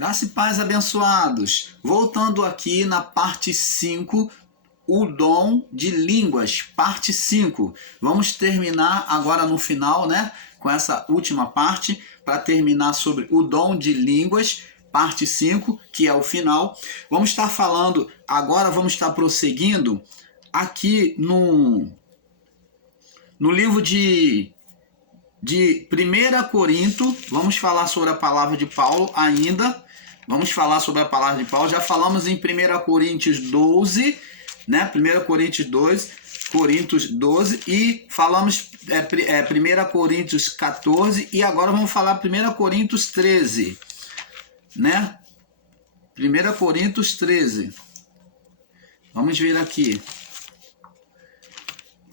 Graça e paz, abençoados. Voltando aqui na parte 5, o dom de línguas, parte 5. Vamos terminar agora no final, né? Com essa última parte, para terminar sobre o dom de línguas, parte 5, que é o final. Vamos estar falando, agora vamos estar prosseguindo aqui no livro de 1 Corinto. Vamos falar sobre a palavra de Paulo ainda. Vamos falar sobre a palavra de Paulo. Já falamos em 1 Coríntios 12, né? 1 Coríntios 12 e falamos 1 Coríntios 14 e agora vamos falar 1 Coríntios 13, né? 1 Coríntios 13. Vamos ver aqui.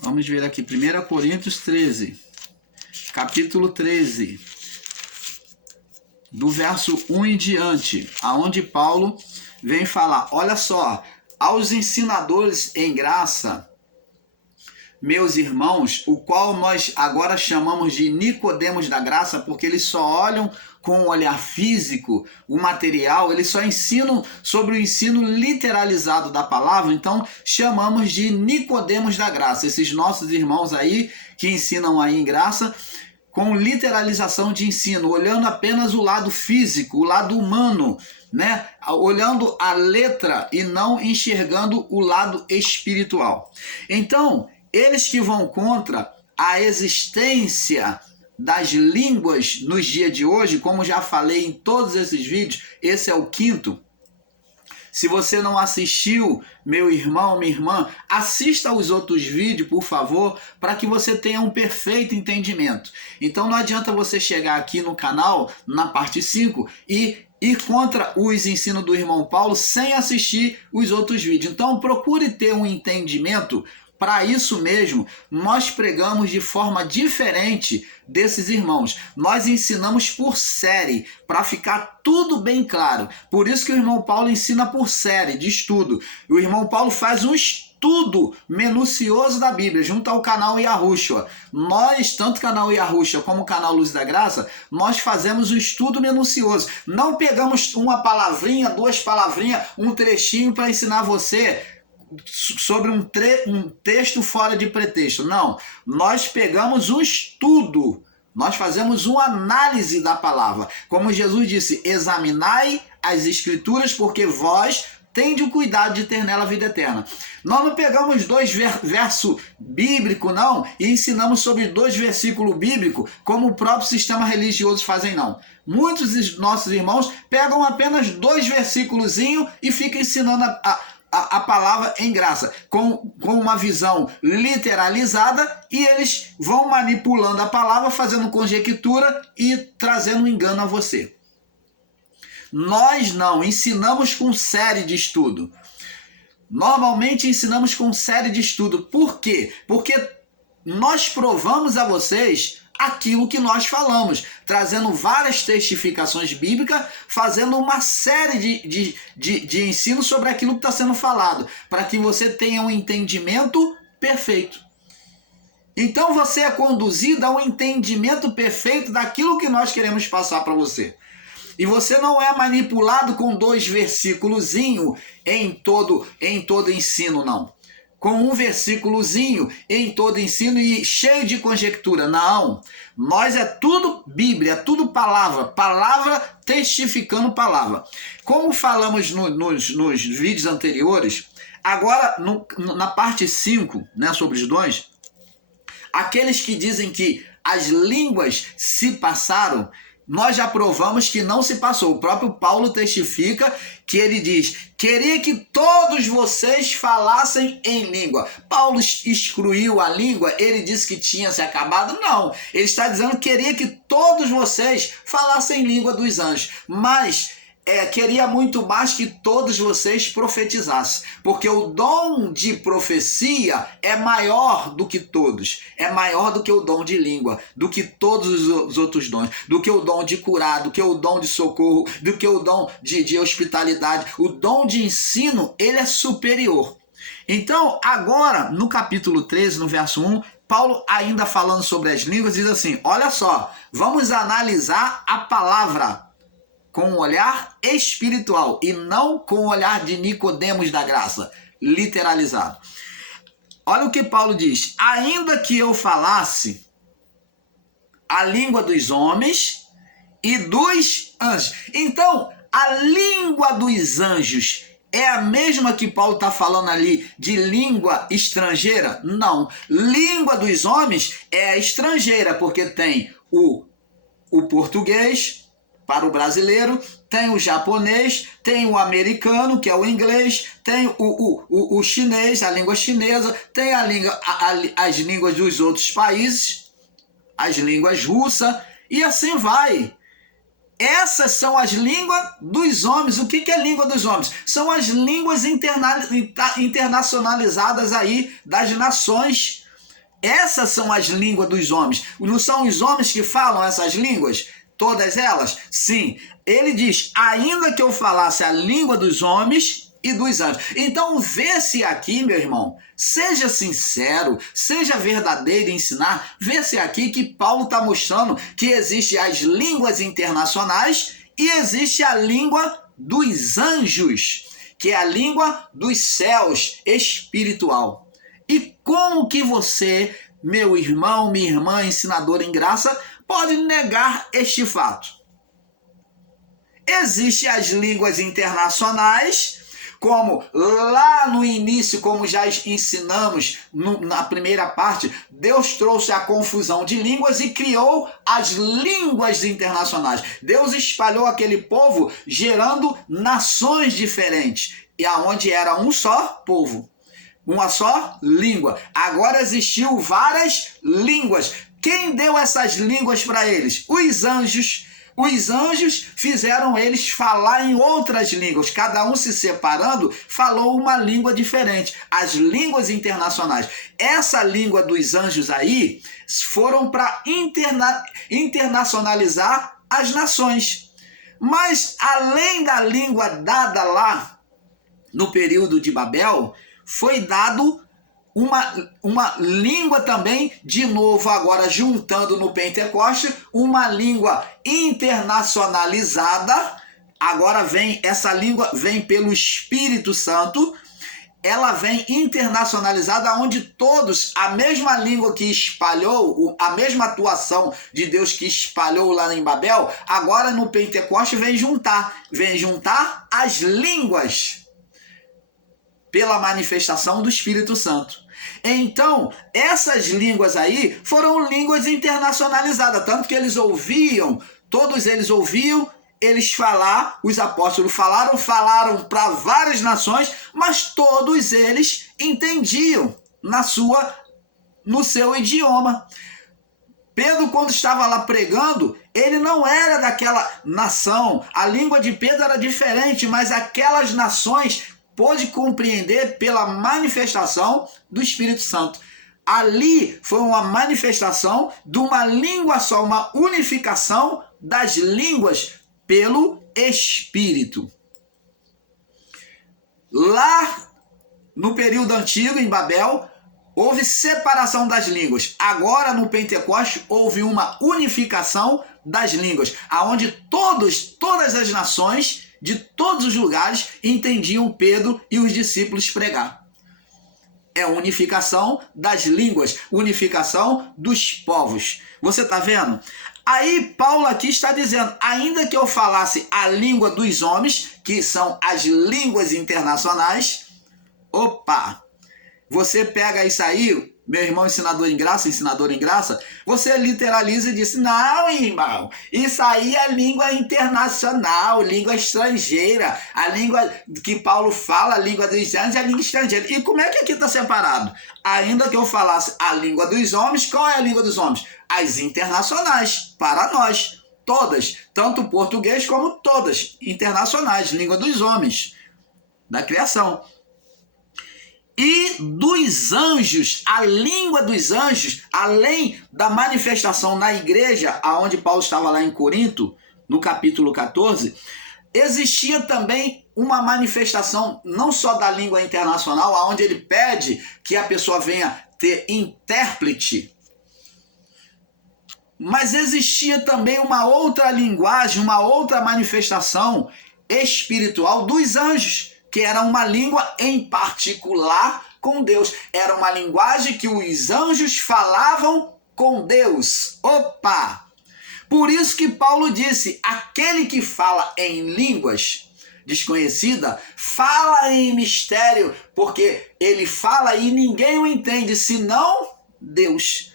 1 Coríntios 13. Capítulo 13, do verso 1 em diante, aonde Paulo vem falar, olha só, aos ensinadores em graça, meus irmãos, o qual nós agora chamamos de Nicodemos da graça, porque eles só olham com o olhar físico, o material, eles só ensinam sobre o ensino literalizado da palavra, então chamamos de Nicodemos da graça, esses nossos irmãos aí que ensinam aí em graça, com literalização de ensino, olhando apenas o lado físico, o lado humano, né? Olhando a letra e não enxergando o lado espiritual. Então, eles que vão contra a existência das línguas nos dias de hoje, como já falei em todos esses vídeos, esse é o 5º. Se você não assistiu, meu irmão, minha irmã, assista aos outros vídeos, por favor, para que você tenha um perfeito entendimento. Então não adianta você chegar aqui no canal, na parte 5, e ir contra os ensinos do irmão Paulo sem assistir os outros vídeos. Então procure ter um entendimento. Para isso mesmo, nós pregamos de forma diferente desses irmãos. Nós ensinamos por série, para ficar tudo bem claro. Por isso que o irmão Paulo ensina por série de estudo. O irmão Paulo faz um estudo minucioso da Bíblia, junto ao canal Yahushua. Nós, tanto o canal Yahushua como o canal Luz da Graça, nós fazemos um estudo minucioso. Não pegamos uma palavrinha, duas palavrinhas, um trechinho para ensinar você sobre um texto fora de pretexto. Não, nós pegamos um estudo, nós fazemos uma análise da palavra. Como Jesus disse, examinai as escrituras, porque vós tendes o cuidado de ter nela a vida eterna. Nós não pegamos dois versos bíblicos, não, e ensinamos sobre 2 versículos bíblicos, como o próprio sistema religioso fazem, não. Muitos dos nossos irmãos pegam apenas 2 versículos e ficam ensinando a palavra em graça, com uma visão literalizada, e eles vão manipulando a palavra, fazendo conjectura e trazendo engano a você. Nós não, ensinamos com série de estudo. Normalmente ensinamos com série de estudo. Por quê? Porque nós provamos a vocês aquilo que nós falamos, trazendo várias testificações bíblicas, fazendo uma série de ensino sobre aquilo que está sendo falado, para que você tenha um entendimento perfeito. Então você é conduzido a um entendimento perfeito daquilo que nós queremos passar para você. E você não é manipulado com 2 versículozinho em todo ensino, não. Com um versículozinho em todo ensino e cheio de conjectura. Não, nós é tudo Bíblia, é tudo palavra testificando palavra. Como falamos nos vídeos anteriores, agora na parte 5, né, sobre os dons, aqueles que dizem que as línguas se passaram, nós já provamos que não se passou. O próprio Paulo testifica que ele diz, queria que todos vocês falassem em língua. Paulo excluiu a língua, ele disse que tinha se acabado? Não, ele está dizendo que queria que todos vocês falassem língua dos anjos, mas queria muito mais que todos vocês profetizassem, porque o dom de profecia é maior do que todos, é maior do que o dom de língua, do que todos os outros dons, do que o dom de curar, do que o dom de socorro, do que o dom de hospitalidade. O dom de ensino, ele é superior. Então, agora, no capítulo 13, no verso 1, Paulo, ainda falando sobre as línguas, diz assim, olha só, vamos analisar a palavra com um olhar espiritual e não com o olhar de Nicodemos da graça, literalizado. Olha o que Paulo diz: ainda que eu falasse a língua dos homens e dos anjos. Então, a língua dos anjos é a mesma que Paulo está falando ali de língua estrangeira? Não. Língua dos homens é estrangeira, porque tem o português para o brasileiro, tem o japonês, tem o americano, que é o inglês, tem o chinês, a língua chinesa, tem as línguas dos outros países, as línguas russas, e assim vai. Essas são as línguas dos homens. O que é língua dos homens? São as línguas internacionalizadas aí das nações. Essas são as línguas dos homens. Não são os homens que falam essas línguas? Todas elas? Sim. Ele diz, ainda que eu falasse a língua dos homens e dos anjos. Então, vê-se aqui, meu irmão, seja sincero, seja verdadeiro em ensinar, vê-se aqui que Paulo está mostrando que existem as línguas internacionais e existe a língua dos anjos, que é a língua dos céus espiritual. E como que você, meu irmão, minha irmã, ensinador em graça, pode negar este fato? Existem as línguas internacionais, como lá no início, como já ensinamos na primeira parte, Deus trouxe a confusão de línguas e criou as línguas internacionais. Deus espalhou aquele povo gerando nações diferentes, e aonde era um só povo, uma só língua. Agora existiu várias línguas. Quem deu essas línguas para eles? Os anjos. Os anjos fizeram eles falar em outras línguas. Cada um se separando, falou uma língua diferente. As línguas internacionais. Essa língua dos anjos aí foram para internacionalizar as nações. Mas além da língua dada lá no período de Babel, foi dado uma língua também, de novo agora juntando no Pentecoste, uma língua internacionalizada. Agora essa língua vem pelo Espírito Santo, ela vem internacionalizada, onde todos, a mesma língua que espalhou, a mesma atuação de Deus que espalhou lá em Babel, agora no Pentecoste vem juntar as línguas pela manifestação do Espírito Santo. Então, essas línguas aí foram línguas internacionalizadas, tanto que todos eles ouviam eles falar, os apóstolos falaram para várias nações, mas todos eles entendiam no seu idioma. Pedro, quando estava lá pregando, ele não era daquela nação, a língua de Pedro era diferente, mas aquelas nações pôde compreender pela manifestação do Espírito Santo. Ali foi uma manifestação de uma língua só, uma unificação das línguas pelo Espírito. Lá no período antigo, em Babel, houve separação das línguas. Agora, no Pentecoste, houve uma unificação das línguas, aonde todas as nações de todos os lugares entendiam Pedro e os discípulos pregar. É unificação das línguas, unificação dos povos. Você está vendo? Aí Paulo aqui está dizendo, ainda que eu falasse a língua dos homens, que são as línguas internacionais, você pega isso aí, meu irmão ensinador em graça, você literaliza e diz, não, irmão, isso aí é língua internacional, língua estrangeira, a língua que Paulo fala, a língua dos anjos, é a língua estrangeira. E como é que aqui está separado? Ainda que eu falasse a língua dos homens, qual é a língua dos homens? As internacionais, para nós, todas, tanto o português como todas, internacionais, língua dos homens, da criação. E dos anjos, a língua dos anjos, além da manifestação na igreja, aonde Paulo estava lá em Corinto, no capítulo 14, existia também uma manifestação não só da língua internacional, aonde ele pede que a pessoa venha ter intérprete. Mas existia também uma outra linguagem, uma outra manifestação espiritual dos anjos, que era uma língua em particular com Deus. Era uma linguagem que os anjos falavam com Deus. Opa! Por isso que Paulo disse, aquele que fala em línguas desconhecida, fala em mistério, porque ele fala e ninguém o entende, senão Deus.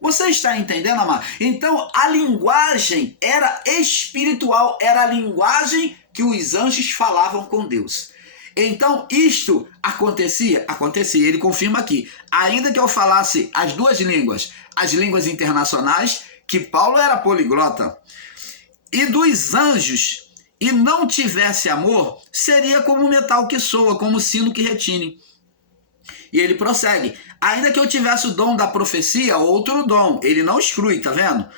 Você está entendendo, amado? Então, a linguagem era espiritual, era a linguagem que os anjos falavam com Deus. Então, isto acontecia? Acontecia. Ele confirma aqui. Ainda que eu falasse as duas línguas, as línguas internacionais, que Paulo era poliglota, e dos anjos, e não tivesse amor, seria como metal que soa, como sino que retine. E ele prossegue. Ainda que eu tivesse o dom da profecia, outro dom. Ele não exclui, tá vendo?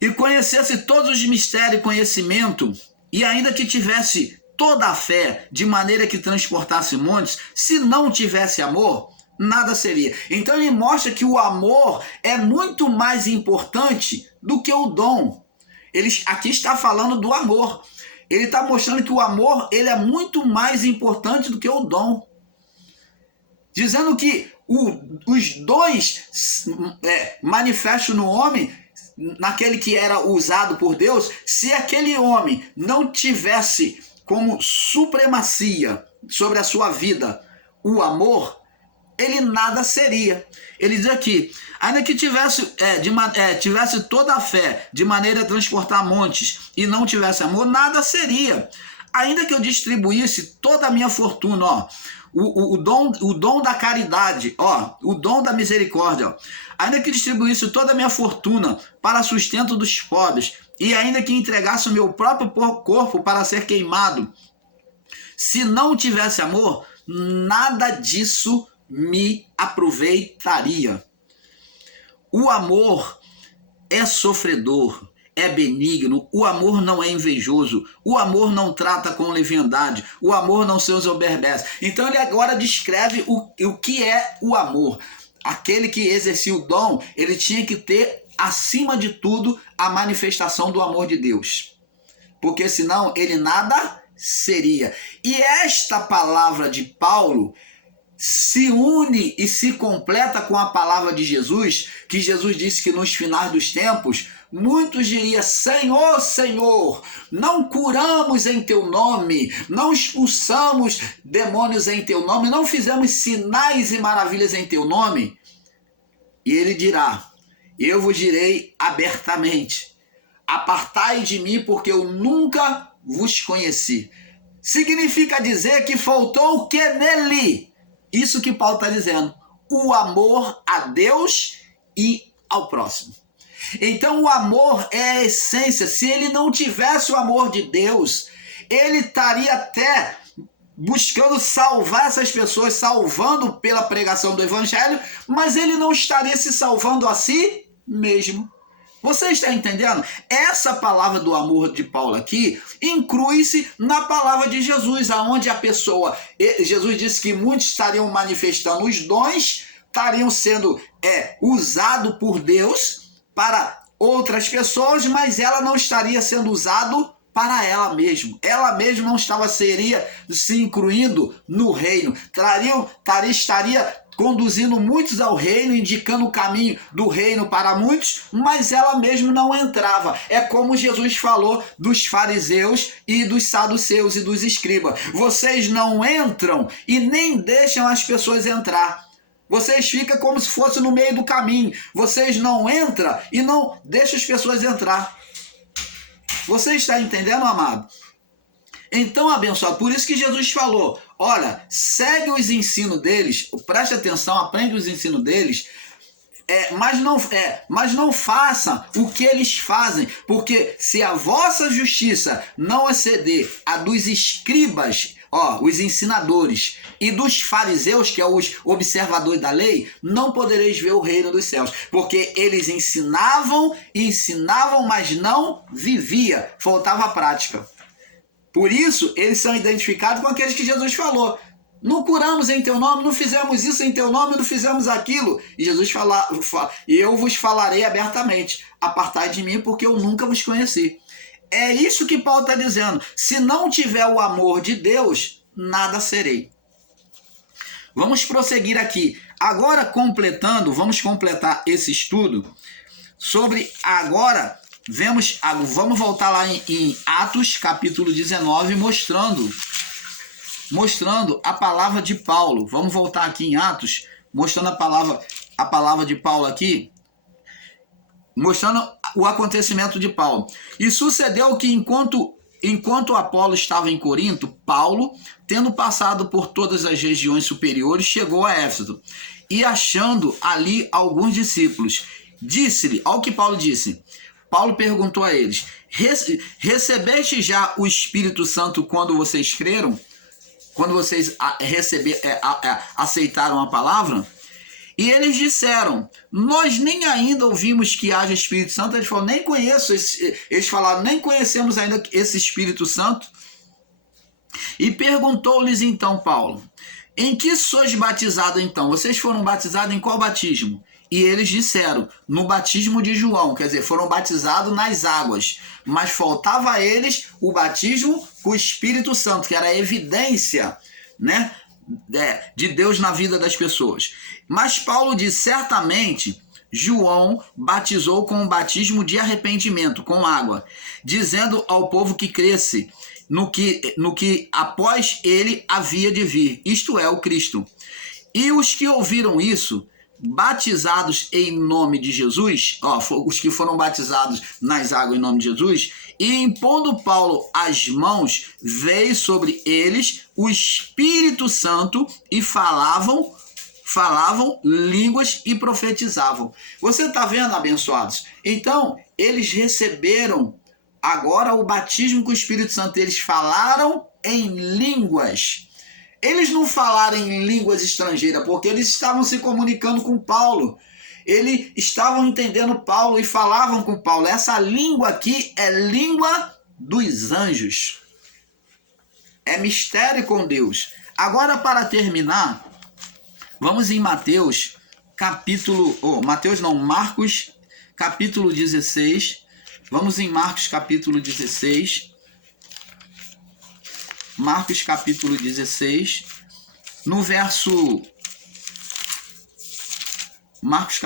E conhecesse todos os mistérios e conhecimento, e ainda que tivesse toda a fé, de maneira que transportasse montes, se não tivesse amor, nada seria. Então ele mostra que o amor é muito mais importante do que o dom. Ele aqui está falando do amor. Ele está mostrando que o amor ele é muito mais importante do que o dom. Dizendo que os dons manifestam no homem, naquele que era usado por Deus, se aquele homem não tivesse como supremacia sobre a sua vida o amor, ele nada seria. Ele diz aqui, ainda que tivesse toda a fé de maneira a transportar montes e não tivesse amor, nada seria. Ainda que eu distribuísse toda a minha fortuna, ó, o dom da caridade, ó, o dom da misericórdia, ó, ainda que distribuísse toda a minha fortuna para sustento dos pobres, e ainda que entregasse o meu próprio corpo para ser queimado, se não tivesse amor, nada disso me aproveitaria. O amor é sofredor, é benigno, o amor não é invejoso, o amor não trata com leviandade, o amor não se ensoberbece. Então ele agora descreve o que é o amor. Aquele que exercia o dom, ele tinha que ter, acima de tudo, a manifestação do amor de Deus. Porque senão ele nada seria. E esta palavra de Paulo se une e se completa com a palavra de Jesus, que Jesus disse que nos finais dos tempos, muitos diriam, Senhor, Senhor, não curamos em teu nome, não expulsamos demônios em teu nome, não fizemos sinais e maravilhas em teu nome. E ele dirá, eu vos direi abertamente, apartai de mim porque eu nunca vos conheci. Significa dizer que faltou o que nele? Isso que Paulo está dizendo, o amor a Deus e ao próximo. Então o amor é a essência. Se ele não tivesse o amor de Deus, ele estaria até buscando salvar essas pessoas, salvando pela pregação do evangelho, mas ele não estaria se salvando a si mesmo. Você está entendendo? Essa palavra do amor de Paulo aqui inclui-se na palavra de Jesus, aonde a pessoa, Jesus disse que muitos estariam manifestando os dons, estariam sendo usados por Deus para outras pessoas, mas ela não estaria sendo usado para ela mesma. Ela mesma não seria se incluindo no reino. Estaria conduzindo muitos ao reino, indicando o caminho do reino para muitos, mas ela mesma não entrava. É como Jesus falou dos fariseus e dos saduceus e dos escribas. Vocês não entram e nem deixam as pessoas entrar. Vocês ficam como se fosse no meio do caminho. Vocês não entram e não deixam as pessoas entrar. Você está entendendo, amado? Então, abençoado, por isso que Jesus falou, olha, segue os ensinos deles, preste atenção, aprende os ensinos deles, mas não façam o que eles fazem, porque se a vossa justiça não exceder a dos escribas, os ensinadores, e dos fariseus, que é os observadores da lei, não podereis ver o reino dos céus, porque eles ensinavam, mas não vivia, faltava prática. Por isso, eles são identificados com aqueles que Jesus falou. Não curamos em teu nome, não fizemos isso em teu nome, não fizemos aquilo. E Jesus fala, eu vos falarei abertamente, apartai de mim porque eu nunca vos conheci. É isso que Paulo está dizendo. Se não tiver o amor de Deus, nada serei. Vamos prosseguir aqui. Agora completando, vamos completar esse estudo sobre agora, vamos voltar lá em Atos capítulo 19, mostrando a palavra de Paulo. Vamos voltar aqui em Atos, mostrando a palavra de Paulo aqui, mostrando o acontecimento de Paulo. E sucedeu que enquanto Apolo estava em Corinto, Paulo, tendo passado por todas as regiões superiores, chegou a Éfeso. E achando ali alguns discípulos, disse-lhe, olha o que Paulo disse. Paulo perguntou a eles, recebeste já o Espírito Santo quando vocês creram? Quando vocês aceitaram a palavra? E eles disseram, nós nem ainda ouvimos que haja Espírito Santo. Eles falaram, nem conheço. Eles falaram, nem conhecemos ainda esse Espírito Santo. E perguntou-lhes então Paulo, em que sois batizados então? Vocês foram batizados em qual batismo? E eles disseram, no batismo de João, quer dizer, foram batizados nas águas, mas faltava a eles o batismo com o Espírito Santo, que era a evidência, né, de Deus na vida das pessoas. Mas Paulo diz, certamente João batizou com o batismo de arrependimento, com água, dizendo ao povo que cresce no que após ele havia de vir, isto é, o Cristo. E os que ouviram isso, batizados em nome de Jesus, os que foram batizados nas águas em nome de Jesus, e impondo Paulo as mãos, veio sobre eles o Espírito Santo e falavam línguas e profetizavam. Você está vendo, abençoados? Então, eles receberam agora o batismo com o Espírito Santo. Eles falaram em línguas. Eles não falaram em línguas estrangeiras, porque eles estavam se comunicando com Paulo. Eles estavam entendendo Paulo e falavam com Paulo. Essa língua aqui é língua dos anjos. É mistério com Deus. Agora, para terminar, vamos em Marcos, capítulo 16. Vamos em Marcos, capítulo 16. Marcos, capítulo 16. No verso... Marcos,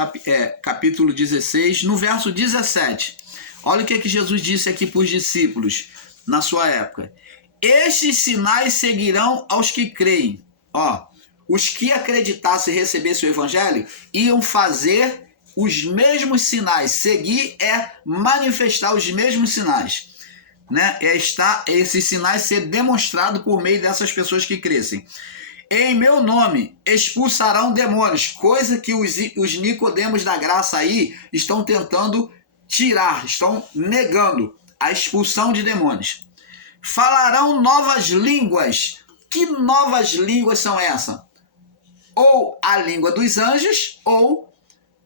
capítulo 16, no verso 17. Olha o que Jesus disse aqui para os discípulos na sua época. Estes sinais seguirão aos que creem. Os que acreditassem e recebessem o evangelho iam fazer os mesmos sinais. Seguir é manifestar os mesmos sinais, né? Esses sinais ser demonstrados por meio dessas pessoas que crescem. Em meu nome expulsarão demônios, coisa que os Nicodemos da graça aí estão tentando tirar, estão negando a expulsão de demônios. Falarão novas línguas. Que novas línguas são essas? Ou a língua dos anjos, ou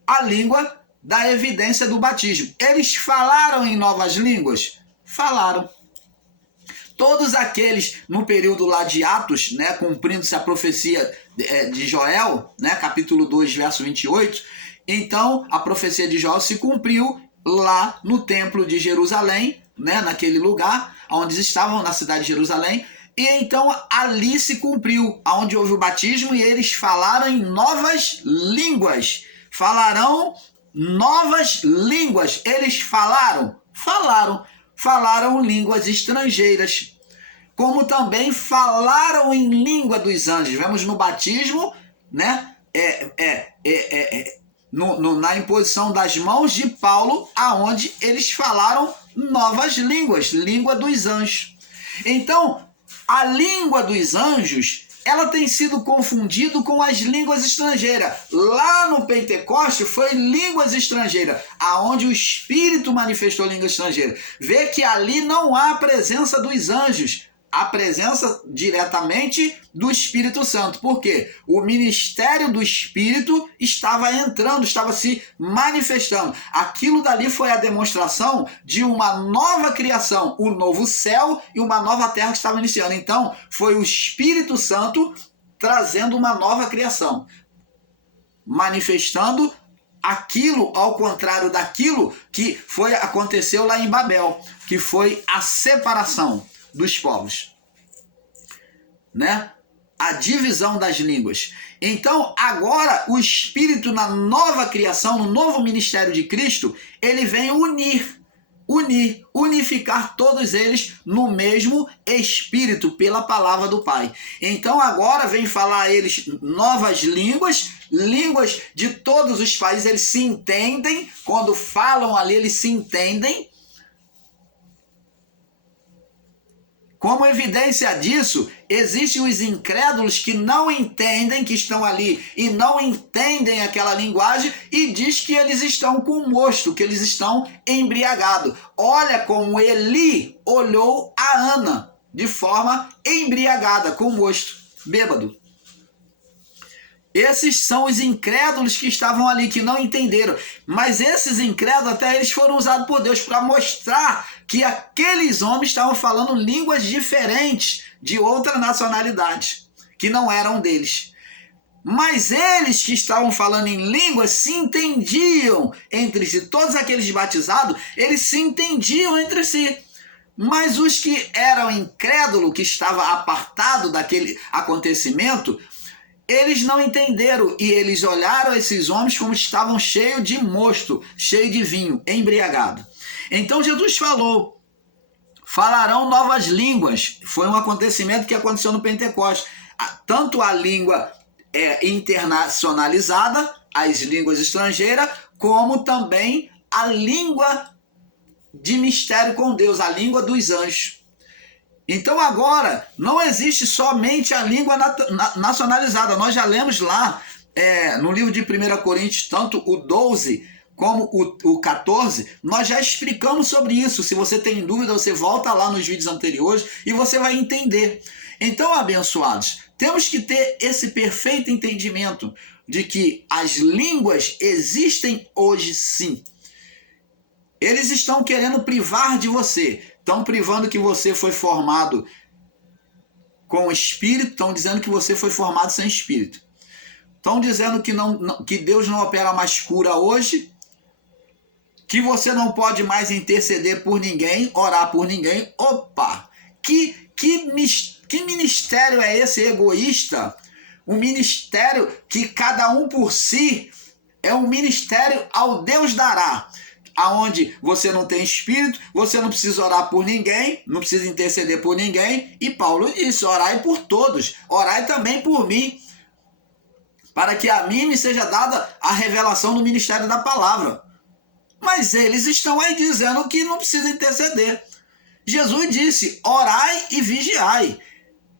a língua da evidência do batismo. Eles falaram em novas línguas? Falaram. Todos aqueles no período lá de Atos, né, cumprindo-se a profecia de Joel, né, capítulo 2, verso 28, então a profecia de Joel se cumpriu lá no templo de Jerusalém, né, naquele lugar onde eles estavam, na cidade de Jerusalém, e então ali se cumpriu, onde houve o batismo, e eles falaram em novas línguas. Falarão novas línguas. Eles falaram línguas estrangeiras, como também falaram em língua dos anjos. Vemos no batismo, né, na imposição das mãos de Paulo, aonde eles falaram novas línguas, língua dos anjos. Então, a língua dos anjos, ela tem sido confundida com as línguas estrangeiras. Lá no Pentecoste foi línguas estrangeiras, aonde o Espírito manifestou língua estrangeira. Vê que ali não há a presença dos anjos, a presença diretamente do Espírito Santo. Por quê? O ministério do Espírito estava entrando, estava se manifestando. Aquilo dali foi a demonstração de uma nova criação, um novo céu e uma nova terra que estava iniciando. Então, foi o Espírito Santo trazendo uma nova criação, manifestando aquilo ao contrário daquilo que aconteceu lá em Babel, que foi a separação dos povos, né? A divisão das línguas. Então, agora, o Espírito, na nova criação, no novo ministério de Cristo, ele vem unificar todos eles no mesmo Espírito, pela palavra do Pai. Então, agora vem falar a eles novas línguas de todos os países, eles se entendem, quando falam ali, eles se entendem. Como evidência disso, existem os incrédulos que não entendem, que estão ali e não entendem aquela linguagem e diz que eles estão com mosto, que eles estão embriagados. Olha como Eli olhou a Ana de forma embriagada, com mosto, bêbado. Esses são os incrédulos que estavam ali, que não entenderam. Mas esses incrédulos, até eles foram usados por Deus para mostrar que aqueles homens estavam falando línguas diferentes de outra nacionalidade, que não eram deles. Mas eles que estavam falando em línguas se entendiam entre si. Todos aqueles batizados, eles se entendiam entre si. Mas os que eram incrédulos, que estavam apartados daquele acontecimento, eles não entenderam e eles olharam esses homens como estavam cheios de mosto, cheios de vinho, embriagado. Então Jesus falou, falarão novas línguas. Foi um acontecimento que aconteceu no Pentecostes. Tanto a língua internacionalizada, as línguas estrangeiras, como também a língua de mistério com Deus, a língua dos anjos. Então agora não existe somente a língua nacionalizada. Nós já lemos lá no livro de 1 Coríntios, tanto o 12 como o 14, nós já explicamos sobre isso. Se você tem dúvida, você volta lá nos vídeos anteriores e você vai entender. Então, abençoados, temos que ter esse perfeito entendimento de que as línguas existem hoje sim. Eles estão querendo privar de você. Estão privando que você foi formado com o Espírito, estão dizendo que você foi formado sem Espírito. Estão dizendo que Deus não opera mais cura hoje, que você não pode mais interceder por ninguém, orar por ninguém. Opa! Que ministério é esse egoísta? Um ministério que cada um por si é um ministério ao Deus dará. Aonde você não tem espírito, você não precisa orar por ninguém, não precisa interceder por ninguém. E Paulo disse, orai por todos, orai também por mim, para que a mim me seja dada a revelação do ministério da palavra. Mas eles estão aí dizendo que não precisa interceder. Jesus disse, orai e vigiai.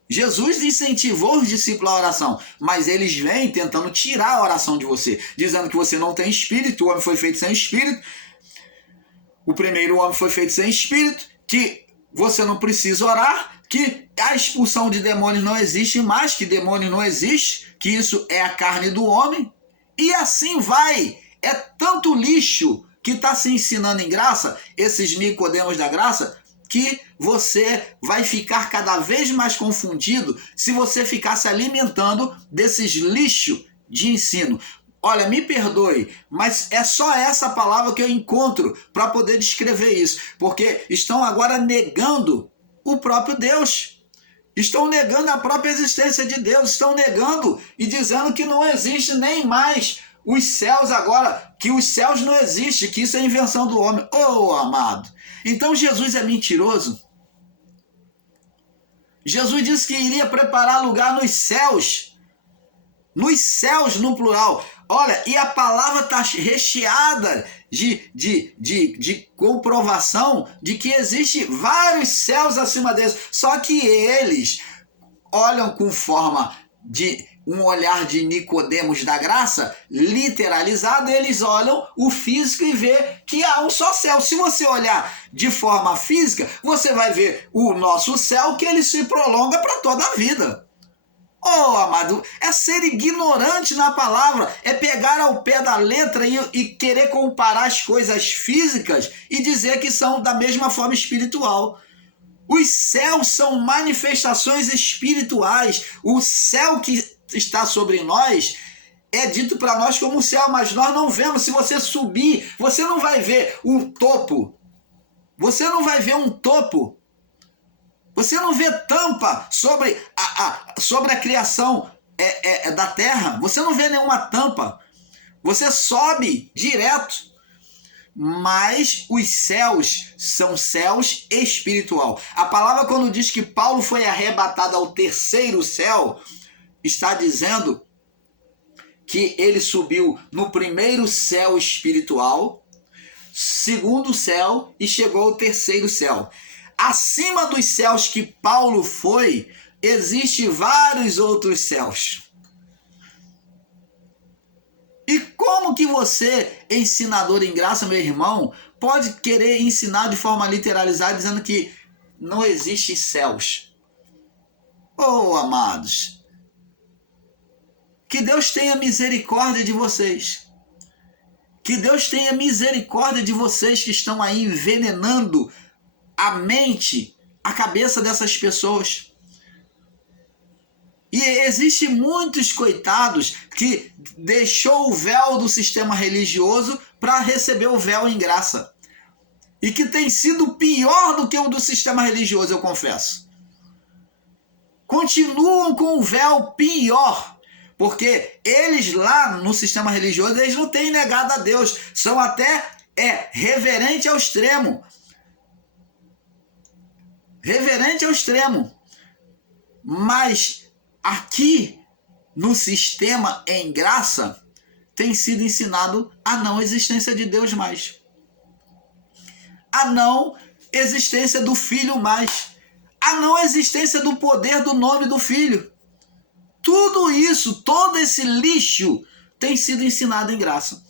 Jesus incentivou os discípulos à oração, mas eles vêm tentando tirar a oração de você, dizendo que você não tem espírito, o homem foi feito sem espírito. O primeiro homem foi feito sem espírito, que você não precisa orar, que a expulsão de demônios não existe mais, que demônio não existe, que isso é a carne do homem. E assim vai. É tanto lixo que está se ensinando em graça, esses Nicodemos da graça, que você vai ficar cada vez mais confundido se você ficar se alimentando desses lixos de ensino. Olha, me perdoe, mas é só essa palavra que eu encontro para poder descrever isso. Porque estão agora negando o próprio Deus. Estão negando a própria existência de Deus. Estão negando e dizendo que não existe nem mais os céus agora. Que os céus não existem, que isso é invenção do homem. Oh, amado. Então Jesus é mentiroso? Jesus disse que iria preparar lugar nos céus. Nos céus, no plural. Olha, e a palavra está recheada de comprovação de que existe vários céus acima deles. Só que eles olham com forma de um olhar de Nicodemos da graça, literalizado, eles olham o físico e vê que há um só céu. Se você olhar de forma física, você vai ver o nosso céu, que ele se prolonga para toda a vida. Oh, amado, é ser ignorante na palavra, é pegar ao pé da letra e querer comparar as coisas físicas e dizer que são da mesma forma espiritual. Os céus são manifestações espirituais. O céu que está sobre nós é dito para nós como céu, mas nós não vemos. Se você subir, você não vai ver um topo. Você não vai ver um topo. Você não vê tampa sobre a criação da terra. Você não vê nenhuma tampa. Você sobe direto. Mas os céus são céus espiritual. A palavra, quando diz que Paulo foi arrebatado ao terceiro céu, está dizendo que ele subiu no primeiro céu espiritual, segundo céu e chegou ao terceiro céu. Acima dos céus que Paulo foi, existem vários outros céus. E como que você, ensinador em graça, meu irmão, pode querer ensinar de forma literalizada dizendo que não existem céus? Oh, amados, que Deus tenha misericórdia de vocês. Que Deus tenha misericórdia de vocês que estão aí envenenando a mente, a cabeça dessas pessoas. E existem muitos coitados que deixou o véu do sistema religioso para receber o véu em graça. E que tem sido pior do que o do sistema religioso, eu confesso. Continuam com o véu pior, porque eles lá no sistema religioso, eles não têm negado a Deus, são até reverente ao extremo. Reverente ao extremo. Mas aqui, no sistema em graça, tem sido ensinado a não existência de Deus mais. A não existência do Filho mais. A não existência do poder do nome do Filho. Tudo isso, todo esse lixo tem sido ensinado em graça.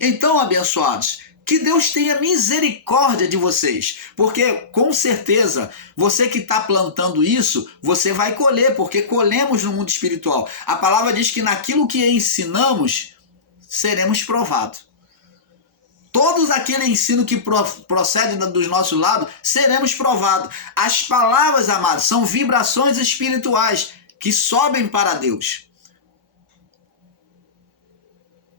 Então, abençoados, que Deus tenha misericórdia de vocês, porque com certeza você que está plantando isso, você vai colher, porque colhemos no mundo espiritual. A palavra diz que naquilo que ensinamos, seremos provados. Todos aquele ensino que procede dos nossos lados, seremos provados. As palavras, amados, são vibrações espirituais que sobem para Deus.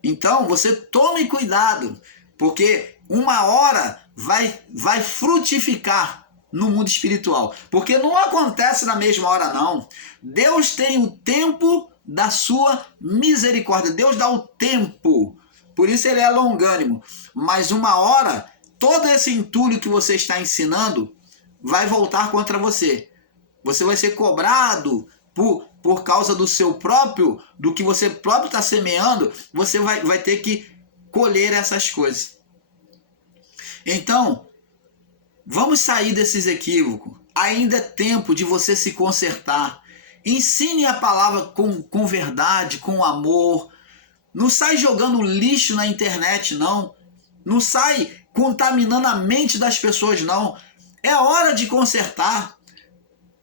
Então, você tome cuidado, porque uma hora vai frutificar no mundo espiritual. Porque não acontece na mesma hora, não. Deus tem o tempo da sua misericórdia. Deus dá o tempo. Por isso ele é longânimo. Mas uma hora, todo esse entulho que você está ensinando vai voltar contra você. Você vai ser cobrado por causa do que você próprio está semeando, você vai ter que colher essas coisas. Então, vamos sair desses equívocos. Ainda é tempo de você se consertar. Ensine a palavra com verdade, com amor. Não sai jogando lixo na internet, não. Não sai contaminando a mente das pessoas, não. É hora de consertar.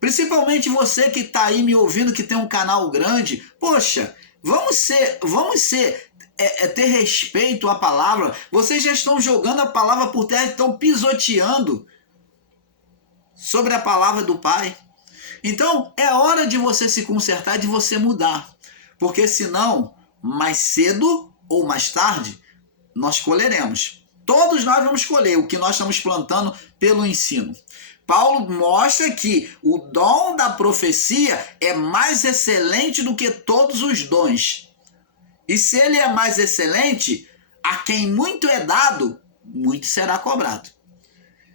Principalmente você que está aí me ouvindo, que tem um canal grande. Poxa, vamos ter respeito à palavra. Vocês já estão jogando a palavra por terra, estão pisoteando sobre a palavra do Pai. Então, é hora de você se consertar, de você mudar. Porque senão, mais cedo ou mais tarde, nós colheremos. Todos nós vamos colher o que nós estamos plantando pelo ensino. Paulo mostra que o dom da profecia é mais excelente do que todos os dons. E se ele é mais excelente, a quem muito é dado, muito será cobrado.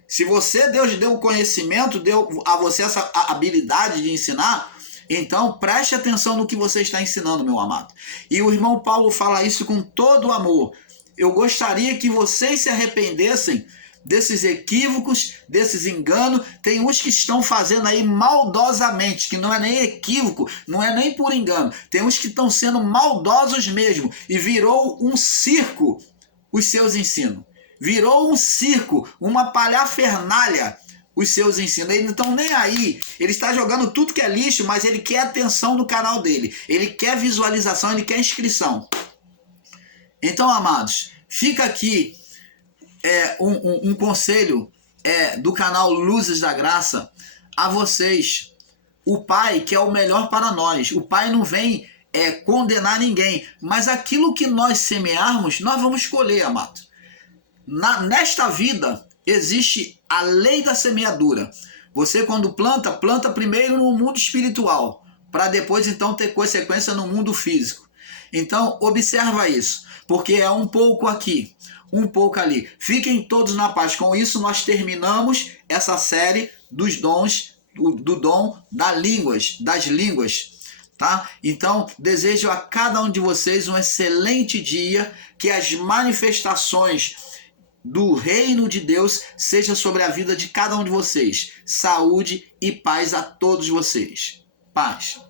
Se Deus deu o conhecimento, deu a você essa habilidade de ensinar, então preste atenção no que você está ensinando, meu amado. E o irmão Paulo fala isso com todo o amor. Eu gostaria que vocês se arrependessem desses equívocos, desses enganos. Tem uns que estão fazendo aí maldosamente, que não é nem equívoco, não é nem por engano. Tem uns que estão sendo maldosos mesmo, e virou um circo os seus ensinos. Virou um circo, uma palhafernália os seus ensinos. Eles não estão nem aí. Ele está jogando tudo que é lixo, mas ele quer atenção no canal dele. Ele quer visualização, ele quer inscrição. Então, amados, fica aqui um conselho do canal Luzes da Graça. a vocês. O Pai quer o melhor para nós. O Pai não vem condenar ninguém, mas aquilo que nós semearmos, nós vamos colher, amado. Nesta vida existe a lei da semeadura. Você, quando planta primeiro no mundo espiritual, para depois então ter consequência no mundo físico. Então observa isso, porque é um pouco aqui, um pouco ali. Fiquem todos na paz. Com isso nós terminamos essa série dos dons, do dom das línguas. Tá? Então, desejo a cada um de vocês um excelente dia, que as manifestações do reino de Deus seja sobre a vida de cada um de vocês. Saúde e paz a todos vocês. Paz.